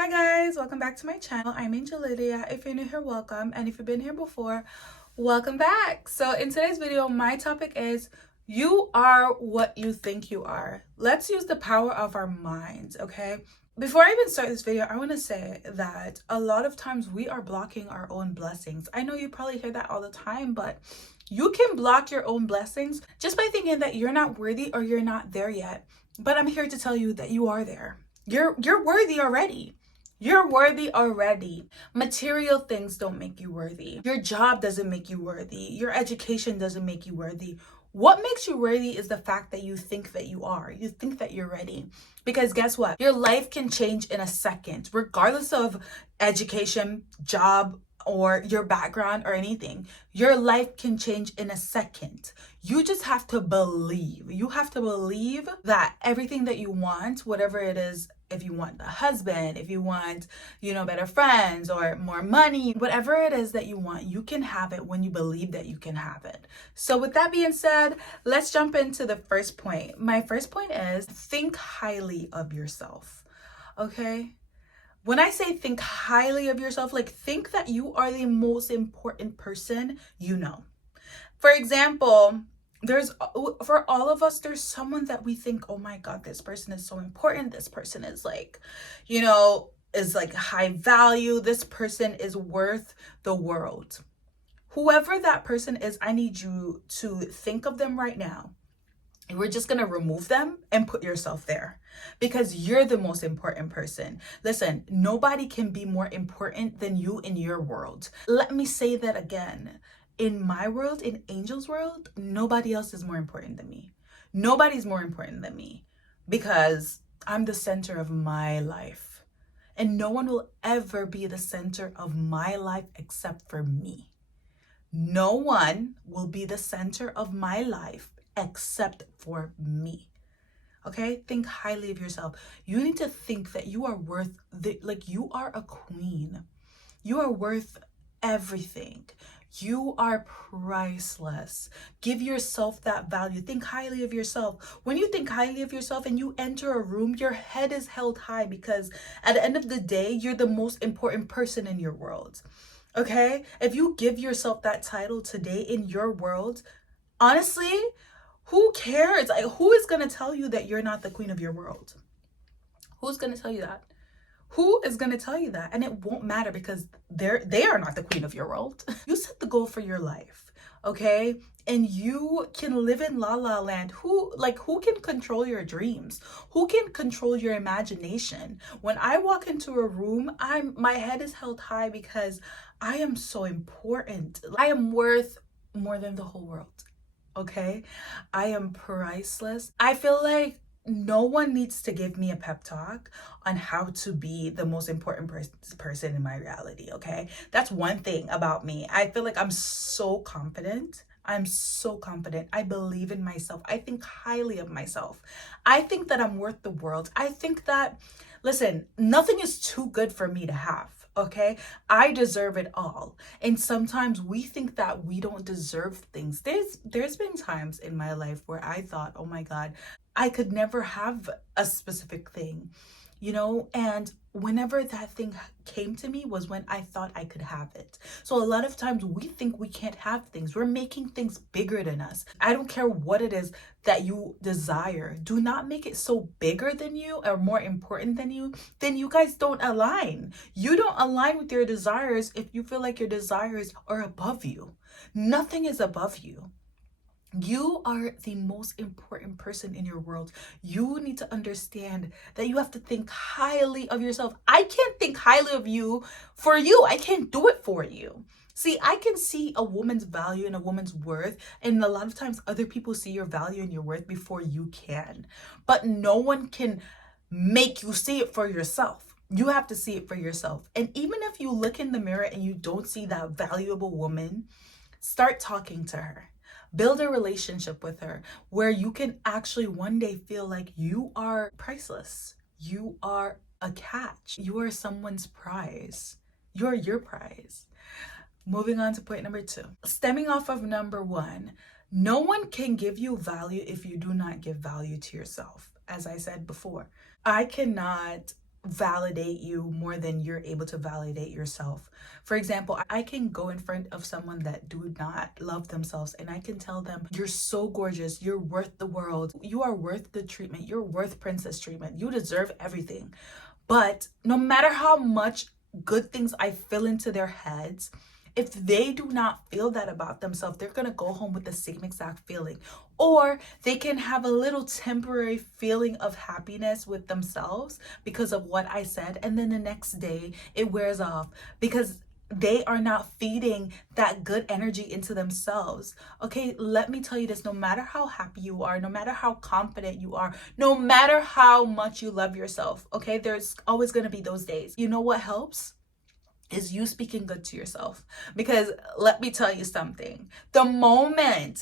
Hi guys, welcome back to my channel. I'm Angel Lydia. If you're new here, welcome, and if you've been here before, welcome back. So in today's video, my topic is you are what you think you are. Let's use the power of our minds, okay? Before I even start this video, I want to say that a lot of times we are blocking our own blessings. I know you probably hear that all the time, but you can block your own blessings just by thinking that you're not worthy or you're not there yet. But I'm here to tell you that you are there. You're worthy already. You're worthy already. Material things don't make you worthy. Your job doesn't make you worthy. Your education doesn't make you worthy. What makes you worthy is the fact that you think that you are. You think that you're ready. Because guess what? Your life can change in a second, regardless of education, job, or your background or anything. Your life can change in a second. You just have to believe. You have to believe that everything that you want, whatever it is, if you want a husband, if you want, better friends or more money, whatever it is that you want, you can have it when you believe that you can have it. So with that being said, let's jump into the first point. My first point is think highly of yourself. Okay? When I say think highly of yourself, like think that you are the most important person you know. For example, for all of us, there's someone that we think, oh my God, this person is so important. This person is is like high value. This person is worth the world. Whoever that person is, I need you to think of them right now. And we're just going to remove them and put yourself there because you're the most important person. Listen, nobody can be more important than you in your world. Let me say that again. In my world, in Angel's world, nobody else is more important than me. Nobody's more important than me because I'm the center of my life. And no one will ever be the center of my life except for me. No one will be the center of my life except for me. Okay? Think highly of yourself. You need to think that you are worth you are a queen. You are worth everything. You are priceless. Give yourself that value. Think highly of yourself. When you think highly of yourself and you enter a room, your head is held high because at the end of the day, you're the most important person in your world. Okay? If you give yourself that title today in your world, honestly, who cares? Like, who is going to tell you that you're not the queen of your world? Who's going to tell you that? Who is going to tell you that? And it won't matter because they are not the queen of your world. You set the goal for your life, okay? And you can live in la la land. Who can control your dreams? Who can control your imagination? When I walk into a room, my head is held high because I am so important. I am worth more than the whole world. Okay? I am priceless. I feel like no one needs to give me a pep talk on how to be the most important person in my reality, okay? That's one thing about me. I feel like I'm so confident. I'm so confident. I believe in myself. I think highly of myself. I think that I'm worth the world. I think that, listen, nothing is too good for me to have. Okay, I deserve it all. And sometimes we think that we don't deserve things. There's been times in my life where I thought, oh my God, I could never have a specific thing, and whenever that thing came to me was when I thought I could have it. So a lot of times we think we can't have things. We're making things bigger than us. I don't care what it is that you desire. Do not make it so bigger than you or more important than you. Then you guys don't align. You don't align with your desires if you feel like your desires are above you. Nothing is above you. You are the most important person in your world. You need to understand that you have to think highly of yourself. I can't think highly of you for you. I can't do it for you. See, I can see a woman's value and a woman's worth, and a lot of times other people see your value and your worth before you can. But no one can make you see it for yourself. You have to see it for yourself. And even if you look in the mirror and you don't see that valuable woman, start talking to her. Build a relationship with her where you can actually one day feel like you are priceless. You are a catch. You are someone's prize. You're your prize. Moving on to point number 2. Stemming off of number 1, no one can give you value if you do not give value to yourself. As I said before, I cannot validate you more than you're able to validate yourself. For example, I can go in front of someone that do not love themselves and I can tell them, you're so gorgeous, you're worth the world, you are worth the treatment, you're worth princess treatment, you deserve everything. But no matter how much good things I fill into their heads, if they do not feel that about themselves, they're going to go home with the same exact feeling. Or they can have a little temporary feeling of happiness with themselves because of what I said. And then the next day it wears off because they are not feeding that good energy into themselves. Okay, let me tell you this, no matter how happy you are, no matter how confident you are, no matter how much you love yourself, okay, there's always going to be those days. You know what helps? Is you speaking good to yourself. Because let me tell you something, the moment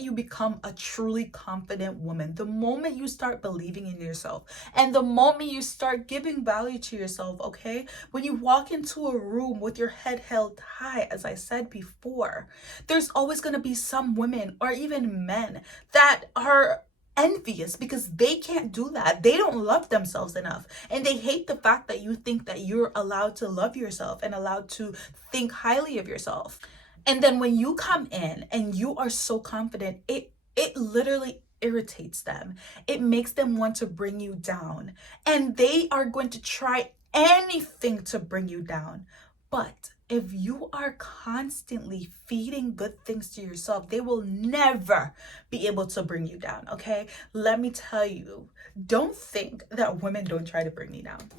you become a truly confident woman, the moment you start believing in yourself, and the moment you start giving value to yourself, okay, when you walk into a room with your head held high, as I said before, there's always going to be some women or even men that are envious because they can't do that. They don't love themselves enough, and they hate the fact that you think that you're allowed to love yourself and allowed to think highly of yourself. And then when you come in and you are so confident, it literally irritates them. It makes them want to bring you down, and they are going to try anything to bring you down. But if you are constantly feeding good things to yourself, they will never be able to bring you down, okay? Let me tell you, don't think that women don't try to bring me down.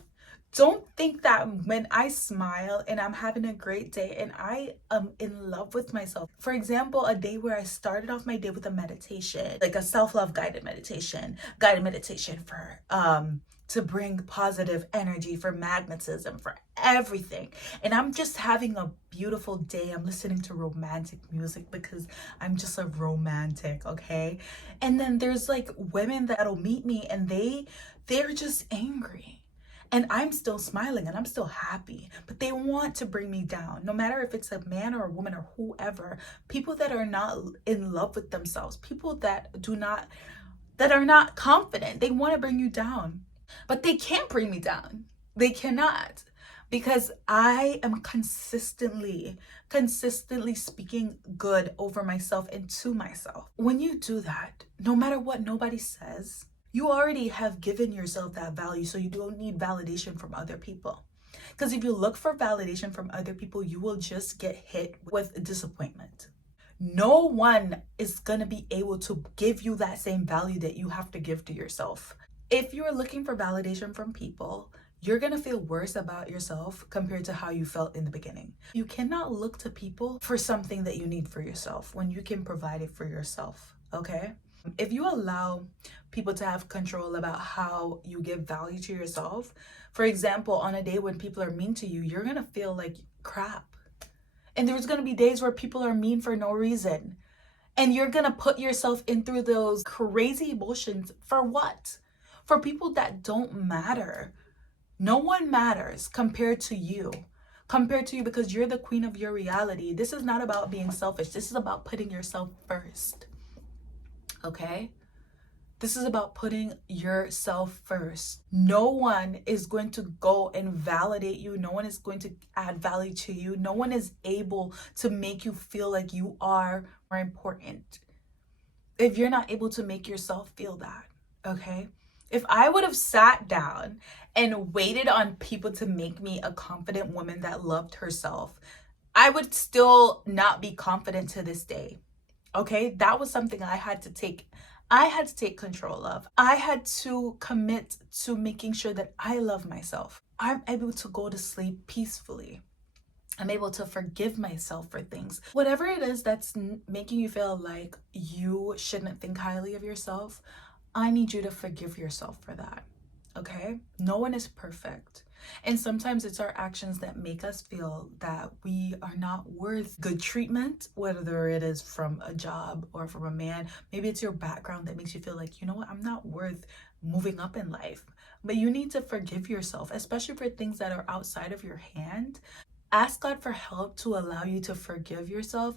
Don't think that when I smile and I'm having a great day and I am in love with myself. For example, a day where I started off my day with a meditation, like a self-love guided meditation for to bring positive energy, for magnetism, for everything. And I'm just having a beautiful day. I'm listening to romantic music because I'm just a romantic, okay? And then there's like women that'll meet me and they're just angry. And I'm still smiling and I'm still happy, but they want to bring me down. No matter if it's a man or a woman or whoever, people that are not in love with themselves, people that are not confident, they want to bring you down. But they can't bring me down. They cannot, because I am consistently speaking good over myself and to myself. When you do that, no matter what nobody says, you already have given yourself that value, so you don't need validation from other people. Because if you look for validation from other people, you will just get hit with disappointment. No one is going to be able to give you that same value that you have to give to yourself. If you're looking for validation from people, you're going to feel worse about yourself compared to how you felt in the beginning. You cannot look to people for something that you need for yourself when you can provide it for yourself, okay? If you allow people to have control about how you give value to yourself, for example, on a day when people are mean to you, you're going to feel like crap. And there's going to be days where people are mean for no reason. And you're going to put yourself in through those crazy emotions for what? For people that don't matter. No one matters compared to you. Because you're the queen of your reality. This is not about being selfish. This is about putting yourself first. Okay? This is about putting yourself first. No one is going to go and validate you. No one is going to add value to you. No one is able to make you feel like you are more important if you're not able to make yourself feel that, okay? If I would have sat down and waited on people to make me a confident woman that loved herself, I would still not be confident to this day, okay? That was something I had to take control of. I had to commit to making sure that I love myself. I'm able to go to sleep peacefully. I'm able to forgive myself for things. Whatever it is that's making you feel like you shouldn't think highly of yourself, I need you to forgive yourself for that, okay? No one is perfect. And sometimes it's our actions that make us feel that we are not worth good treatment, whether it is from a job or from a man. Maybe it's your background that makes you feel like, you know what, I'm not worth moving up in life. But you need to forgive yourself, especially for things that are outside of your hand. Ask God for help to allow you to forgive yourself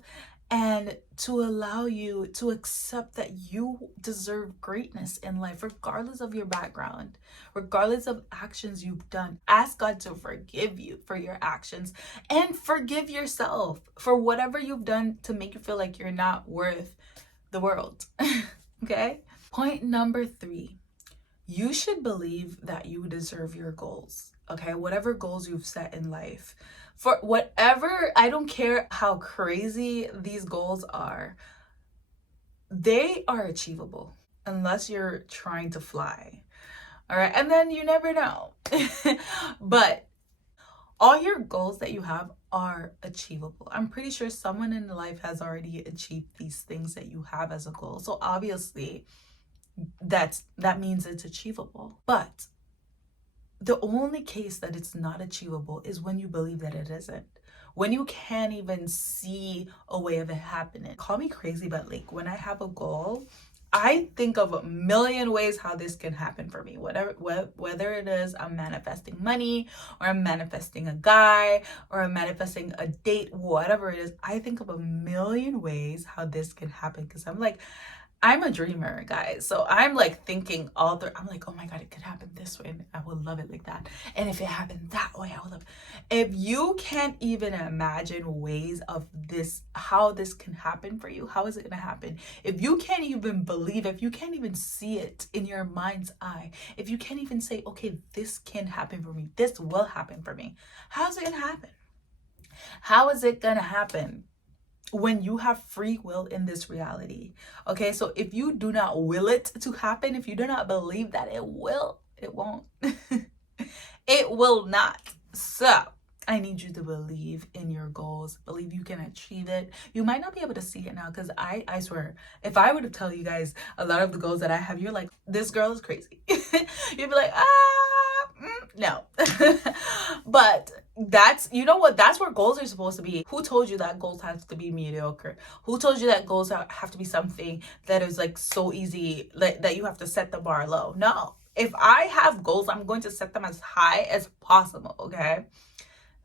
and to allow you to accept that you deserve greatness in life, regardless of your background, regardless of actions you've done. Ask God to forgive you for your actions and forgive yourself for whatever you've done to make you feel like you're not worth the world. Okay? Point number 3. You should believe that you deserve your goals. Okay? Whatever goals you've set in life. For whatever, I don't care how crazy these goals are, they are achievable unless you're trying to fly. All right? And then you never know. But all your goals that you have are achievable. I'm pretty sure someone in life has already achieved these things that you have as a goal. So obviously, that means it's achievable. But the only case that it's not achievable is when you believe that it isn't. When you can't even see a way of it happening. Call me crazy, but like when I have a goal, I think of a million ways how this can happen for me. Whether it is I'm manifesting money, or I'm manifesting a guy, or I'm manifesting a date, whatever it is, I think of a million ways how this can happen, because I'm a dreamer, guys. So I'm like thinking I'm like, oh my God, it could happen this way, and I would love it like that. And if it happened that way, I would love it. If you can't even imagine ways of this, how this can happen for you, how is it gonna happen? If you can't even believe, if you can't even see it in your mind's eye, if you can't even say, okay, this can happen for me, this will happen for me, how's it gonna happen? How is it gonna happen? When you have free will in this reality. Okay, so if you do not will it to happen, if you do not believe that it will, it won't. It will not. So I need you to believe in your goals, believe you can achieve it. You might not be able to see it now, because I swear, if I were to tell you guys a lot of the goals that I have, you're like, this girl is crazy. You'd be like, no. But that's, you know what, that's where goals are supposed to be. Who told you that goals have to be mediocre? Who told you that goals have to be something that is like so easy, that you have to set the bar low? No. If I have goals, I'm going to set them as high as possible, okay?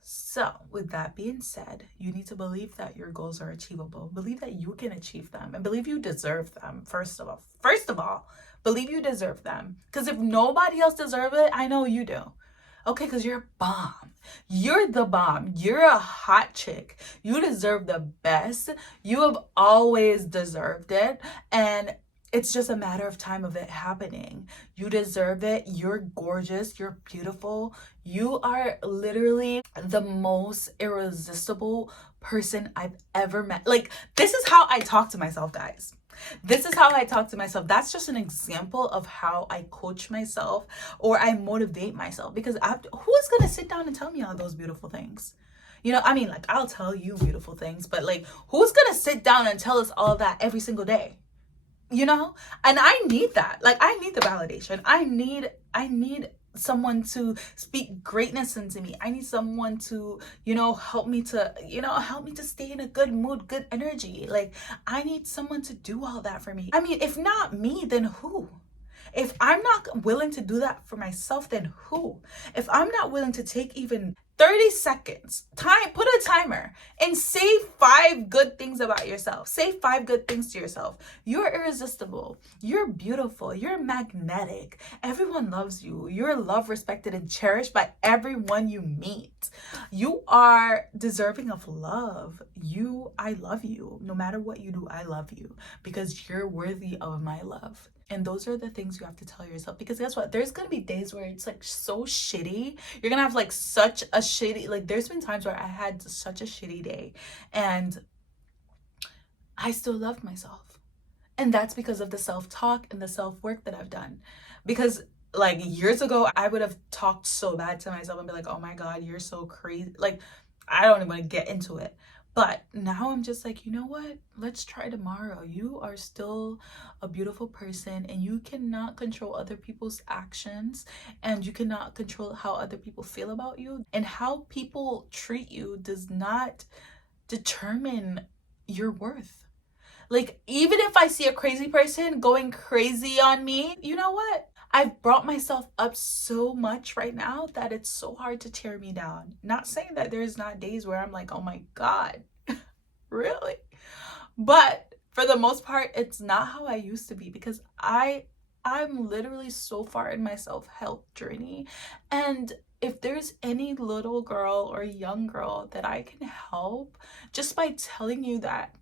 So with that being said, you need to believe that your goals are achievable. Believe that you can achieve them, and believe you deserve them. First of all, believe you deserve them. Because if nobody else deserves it, I know you do. Okay, because you're a bomb. You're the bomb. You're a hot chick. You deserve the best. You have always deserved it. And it's just a matter of time of it happening. You deserve it. You're gorgeous. You're beautiful. You are literally the most irresistible person I've ever met. Like, this is how I talk to myself, guys. This is how I talk to myself. That's just an example of how I coach myself, or I motivate myself, because who is going to sit down and tell me all those beautiful things? You know, I mean, like, I'll tell you beautiful things, but like, who's going to sit down and tell us all that every single day? You know? And I need that. Like, I need the validation. I need someone to speak greatness into me. I need someone to, help me to stay in a good mood, good energy. Like, I need someone to do all that for me. I mean, if not me, then who? If I'm not willing to do that for myself, then who? If I'm not willing to take even 30 seconds, put a timer and say 5 good things about yourself. Say 5 good things to yourself. You're irresistible. You're beautiful. You're magnetic. Everyone loves you. You're loved, respected, and cherished by everyone you meet. You are deserving of love. I love you. No matter what you do, I love you, because you're worthy of my love. And those are the things you have to tell yourself, because guess what? There's going to be days where it's like so shitty. You're going to have like such a shitty, like there's been times where I had such a shitty day and I still loved myself. And that's because of the self-talk and the self-work that I've done. Because like years ago, I would have talked so bad to myself and be like, oh my God, you're so crazy. Like, I don't even want to get into it. But now I'm just like, you know what? Let's try tomorrow. You are still a beautiful person, and you cannot control other people's actions, and you cannot control how other people feel about you. And how people treat you does not determine your worth. Like, even if I see a crazy person going crazy on me, you know what? I've brought myself up so much right now that it's so hard to tear me down. Not saying that there's not days where I'm like, oh my God, really? But for the most part, it's not how I used to be, because I'm literally so far in my self-help journey. And if there's any little girl or young girl that I can help just by telling you that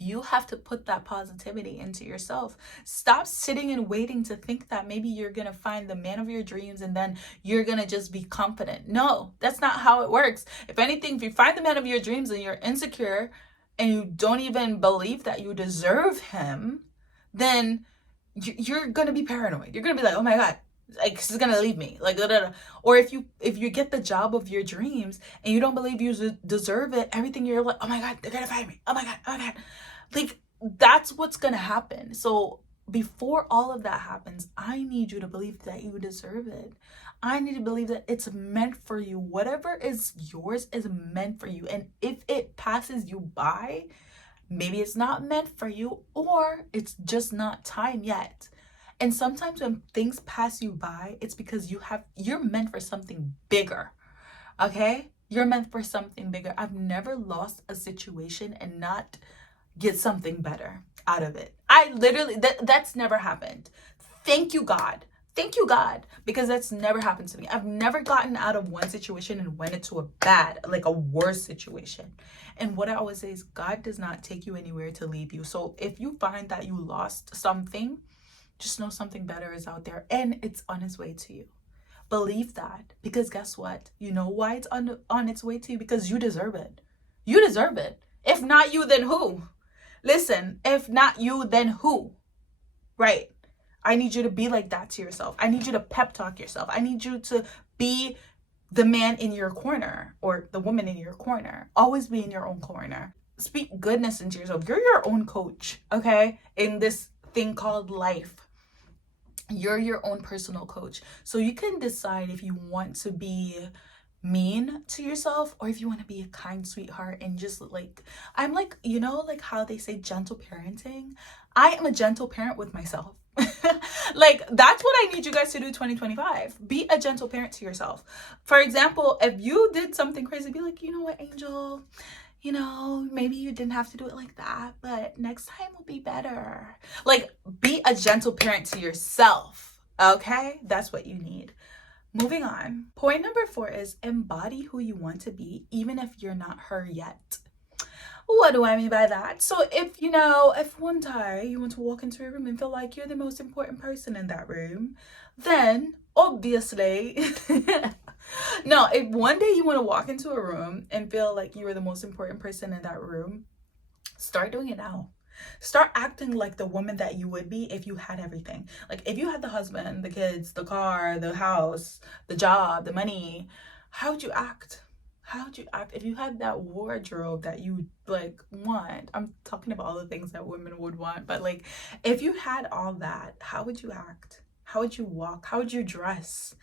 you have to put that positivity into yourself. Stop sitting and waiting to think that maybe you're going to find the man of your dreams and then you're going to just be confident. No, that's not how it works. If anything, if you find the man of your dreams and you're insecure and you don't even believe that you deserve him, then you're going to be paranoid. You're going to be like, oh my God, like she's gonna leave me, like blah, blah, blah. Or if you get the job of your dreams and you don't believe you deserve it, everything, you're like, oh my God, they're gonna fire me, oh my God, like that's what's gonna happen. So before all of that happens, I need you to believe that you deserve it. I need to believe that it's meant for you. Whatever is yours is meant for you. And if it passes you by, maybe it's not meant for you, or it's just not time yet. And sometimes when things pass you by, it's because you're meant for something bigger. Okay? You're meant for something bigger. I've never lost a situation and not get something better out of it. I literally, that's never happened. Thank you, God. Thank you, God, because that's never happened to me. I've never gotten out of one situation and went into a bad, like a worse situation. And what I always say is God does not take you anywhere to leave you. So if you find that you lost something, just know something better is out there and it's on its way to you. Believe that, because guess what? You know why it's on its way to you? Because you deserve it. You deserve it. If not you, then who? Listen, if not you, then who? Right? I need you to be like that to yourself. I need you to pep talk yourself. I need you to be the man in your corner or the woman in your corner. Always be in your own corner. Speak goodness into yourself. You're your own coach, okay? In this thing called life. You're your own personal coach. So you can decide if you want to be mean to yourself or if you want to be a kind sweetheart and just like, I'm like, you know, like how they say gentle parenting. I am a gentle parent with myself. Like that's what I need you guys to do 2025. Be a gentle parent to yourself. For example, if you did something crazy, be like, you know what, Angel, you know, maybe you didn't have to do it like that, but next time will be better. Like, be a gentle parent to yourself, okay? That's what you need. Moving on. Point number 4 is embody who you want to be, even if you're not her yet. What do I mean by that? So if, you know, if one day you want to walk into a room and feel like you're the most important person in that room, then obviously... No, if one day you want to walk into a room and feel like you are the most important person in that room, start doing it now. Start acting like the woman that you would be if you had everything. Like if you had the husband, the kids, the car, the house, the job, the money, how would you act? How would you act if you had that wardrobe that you like want? I'm talking about all the things that women would want, but like if you had all that, how would you act? How would you walk? How would you dress?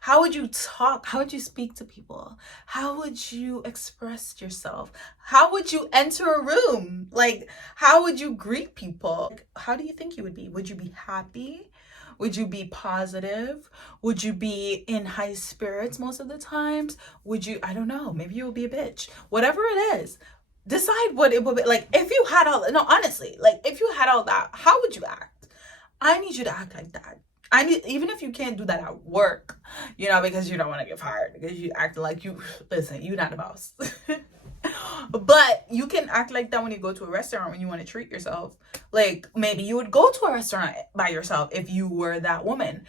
How would you talk? How would you speak to people? How would you express yourself? How would you enter a room? Like, how would you greet people? Like, how do you think you would be? Would you be happy? Would you be positive? Would you be in high spirits most of the times? Would you, I don't know, maybe you'll be a bitch. Whatever it is, decide what it would be. Like, if you had all, no, honestly, like, if you had all that, how would you act? I need you to act like that. Even if you can't do that at work, you know, because you don't want to get fired, because you act like you're not the boss. But you can act like that when you go to a restaurant, when you want to treat yourself. Like maybe you would go to a restaurant by yourself if you were that woman.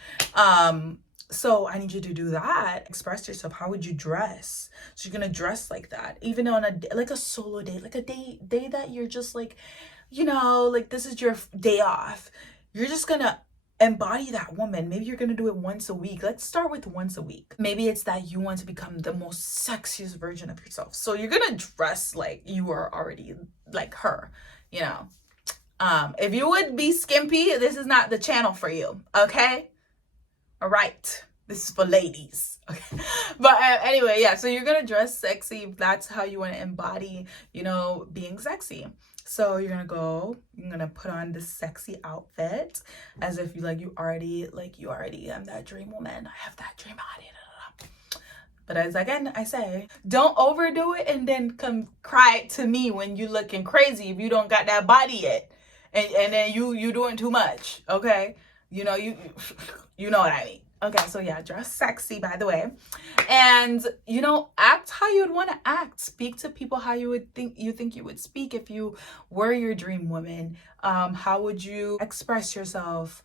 So I need you to do that. Express yourself. How would you dress? So you're going to dress like that. Even on like a solo date, like a day that you're just like, you know, like this is your day off. You're just going to embody that woman. Maybe you're gonna do it once a week. Let's start with once a week. Maybe it's that you want to become the most sexiest version of yourself, so you're gonna dress like you are already like her, you know. If you would be skimpy, this is not the channel for you, okay? All right, this is for ladies. Okay. But anyway, yeah, so you're gonna dress sexy if that's how you want to embody, you know, being sexy. So you're gonna put on this sexy outfit as if you already am that dream woman. I have that dream body. But as again, I say, don't overdo it and then come cry to me when you looking crazy if you don't got that body yet. And then you doing too much, okay? You know, you know what I mean. Okay, so yeah, dress sexy, by the way. And, you know, act how you'd want to act. Speak to people how you would think you would speak if you were your dream woman. How would you express yourself?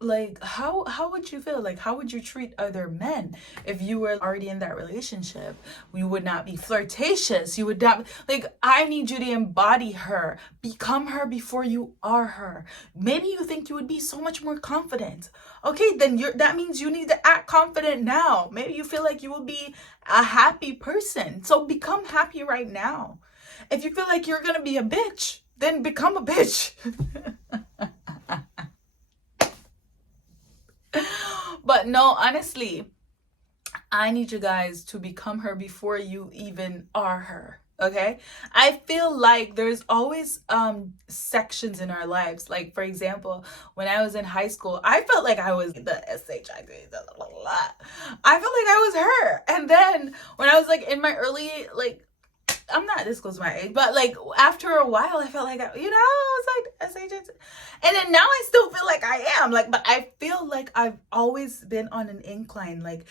Like how would you feel? Like how would you treat other men if you were already in that relationship? You would not be flirtatious. You would not, like, I need you to embody her, become her before you are her. Maybe you think you would be so much more confident. Okay, then that means you need to act confident now. Maybe you feel like you will be a happy person, so become happy right now. If you feel like you're gonna be a bitch, then become a bitch. But no, honestly, I need you guys to become her before you even are her. Okay, I feel like there's always sections in our lives. Like, for example, when I was in high school, I felt like I was the SHIT. I felt like I was her. And then when I was like in my early, like, I'm not disclosing my age, but like after a while, I felt like, I was like SHIT. And then now I still feel like I am, like, but I feel like I've always been on an incline. Like,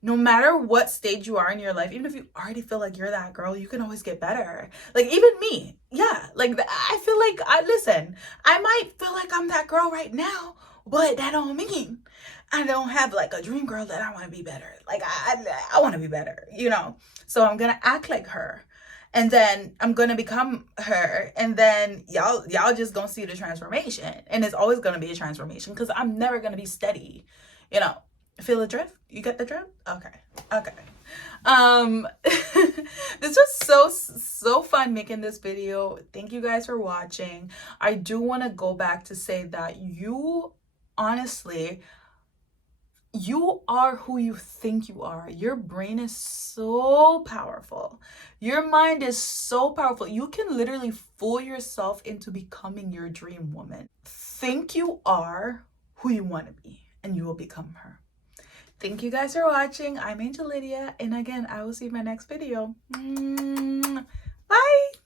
no matter what stage you are in your life, even if you already feel like you're that girl, you can always get better. Like, even me, yeah, like I feel like listen, I might feel like I'm that girl right now, but that don't mean I don't have like a dream girl that I want to be better. Like, I want to be better, you know. So I'm gonna act like her. And then I'm gonna become her, and then y'all just gonna see the transformation. And it's always gonna be a transformation because I'm never gonna be steady, you know. Feel the drift? You get the drift? Okay. This was so fun making this video. Thank you guys for watching. I do want to go back to say that you honestly, you are who you think you are. Your brain is so powerful. Your mind is so powerful. You can literally fool yourself into becoming your dream woman. Think you are who you want to be, and you will become her. Thank you guys for watching. I'm Angel Lydia, and again, I will see you in my next video. Bye!